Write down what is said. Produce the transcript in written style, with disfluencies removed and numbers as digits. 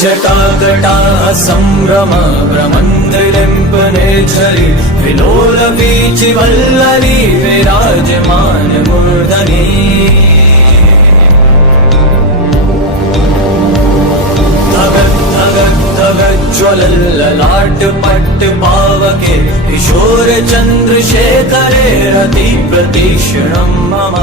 जटाकटाः सम्भ्रम भ्रमन्दिलिम्पनेच्छरि विलोलवीचिवल्लरी विराजमानमूर्धनि ज्वलल्ललाट पावके किशोर चन्द्रशेखरे रति प्रतीक्षणं मम।